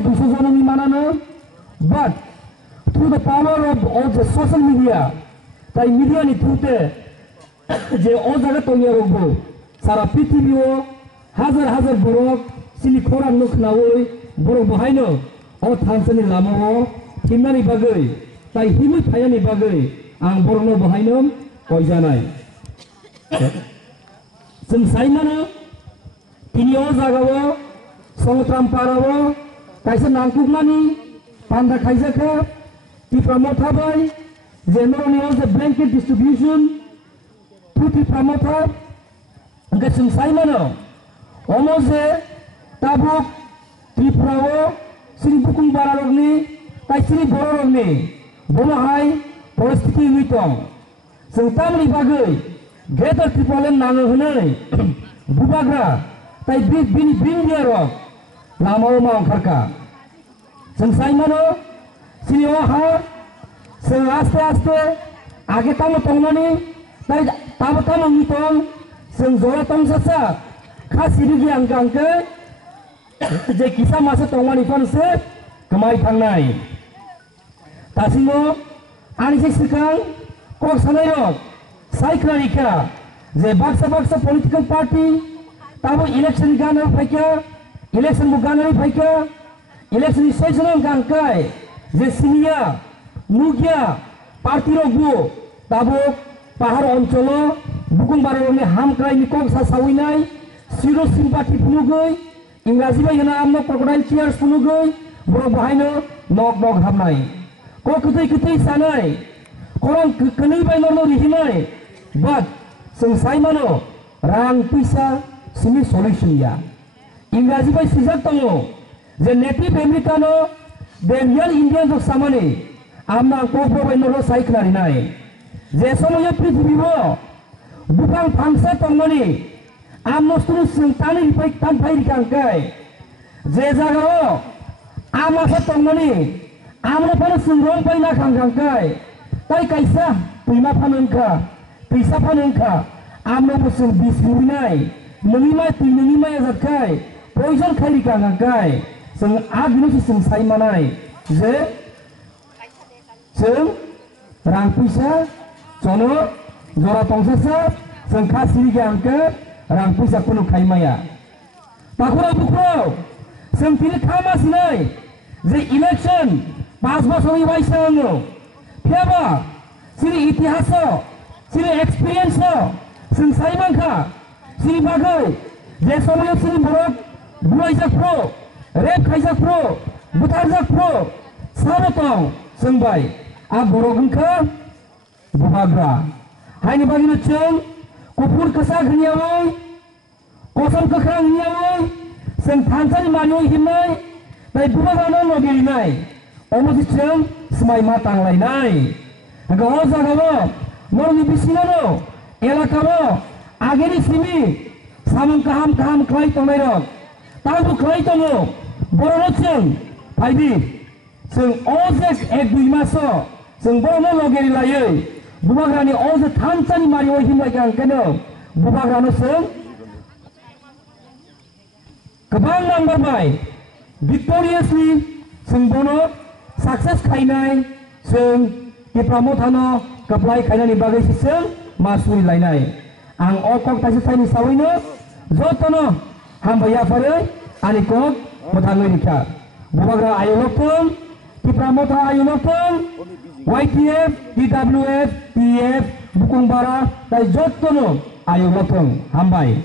200 manano, but through the power of the social media, the media ni through je o jaga tongya rogbo sara prithibiyo hajar borok sini khoran nukhnawoi borok bahaino o thansani lamao thimnani bagai tai himui phayani bagai ang borokno bahaino koijanai जों साइमानो तिनि ओ जागाव संग्राम पाराव कायसे नांकुकमानि पान्दा खाइजाखा टिफ्रामो थाबाय generally all the blanket distribution to टिफ्रामो था ओंखाय जों साइमानो अमजे ताबुक त्रिपुराव सिरि बुकुं बारारगनि कायसिनि बररगनि बमहाय परिस्थिति हुइ दं जों तामनि बागै Gather people in Nanahunay, Bubagra, they bring there, Lamo Mankarka. Some Simano, Sino Ha, some Aste, Agetama Tongani, Tabatama Mitong, some Zoratong Sasa, Kasiri and Ganke, the Kisamasa Tongani Concept, Kamai Pangai. Tasimo, Anisisikan, Kosanayok. Cyclonica, the Baksa political party, Tabo election Ghana Pika, election Bugana Pika, election session Gankai, the Simia, Mugia, Party Rogu, Tabo, Pahar Oncholo, Bukumbarone, Hamkrai Nikok Sasawinai, Zero Sympathy Punugoi, Ingaziba Yana, Crocodile Tears Punugoi, Borobahino, Nok Hamnai, Kokutai Sanai, Koran Kanibai no Rihinai. But some Simano rang pisa simi solution ya. Ingazi by Sizatongo, the native Americano, the real Indians of Samani, Amna Kopo by Noro Cyclarinai. The Somalia Prithvivo, Bupang Pangsa Tongoni, Amostru Sintani Pike Tampai Kankai, Zezaro, Amasa Tongoni, Amapana Sundron Paina Kankai, Tai Kaisa, Prima Panunka. Pisa panengka, amno pesan bisminai, menimai azatkai, poison kali kangakai, seng agnu seng saimanai, seng rang pisa, sono, zora tongsasa, seng kasih gangke, rang pisa penuh kaimaya. Takura bukro, seng pilih kama sinai, election, pas basowi waisano, piaba, sini itihasa. Sini experience lo, sini Saimanka, sini bagai, jesono sini borok, khaijak pro, rep khaijak pro, butarjak pro, sabo tong, sengbai, borok engka, Bubagra. Haini bagi nucung, kupur kesak niawai, kosong kekrang niawai, seng tansani manioi himai, tai Bubagra no gelinai, omosi cung, semai matang lainai. Agak oza kamu. Morni bisinano, elakamo, ageni simi, samung kaham klai tongairok, tabu klai tongo, boroloceng, paidi, seng ozek egui maso, seng borono logeri layoi, Bubagrani ozek tansani mario himai kang keno, Bubagrano seng, kebang number by, victoriously, seng bono, success kainai, seng dipramotano, Keplai kainani bagai siseng masui lainai. Ang okok tasi saini sawino, zotono hambaya pare anikok mutangoi nikah. Bubagra ayo lokong, Kipramota ayo lokong, YTF, DWF, PF, Bukung Bara, tai zotono ayo lokong hambai.